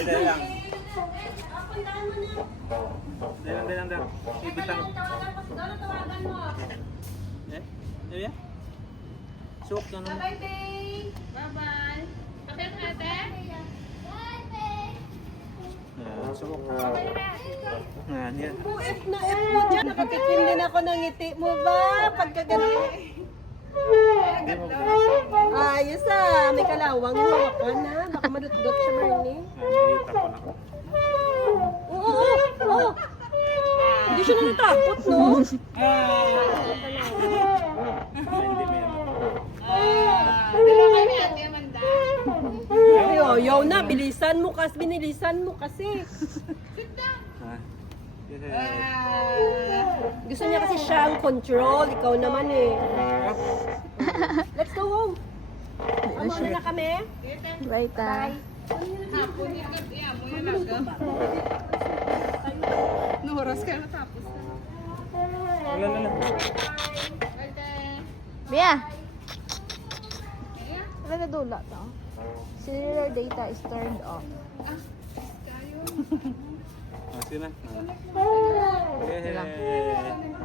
Dali lang. Dali lang. Ibitang. Eh? Dali yan? Suok na naman. Bye, babe. Bye-bye. Okay, ate? Suok. Yan. F na F mo dyan. Nakatikim din ako ng ngiti mo ba? Pagka ganun. Hindi mo ba? Ayos ah. May kalawang mo. Baka na. Baka madutdot siya, Marnie. Nakita ko na. Oo. Hindi siya natatakot, no? Hindi mo yan. Dala kayo ni Ate Amanda. Ayaw na. Bilisan mo kasi. Binilisan mo kasi. Gusto niya kasi siya ang control. Ikaw naman eh. Let's go home. Amo na kami. Bye, ta. Hapon yung gabi. Amo yung nagam. Nuhuras ka matapos na. Wala. Ate. Bia! Wala na dula to. Cellular data is turned off. Kayo. Sige na. Lang. Eh.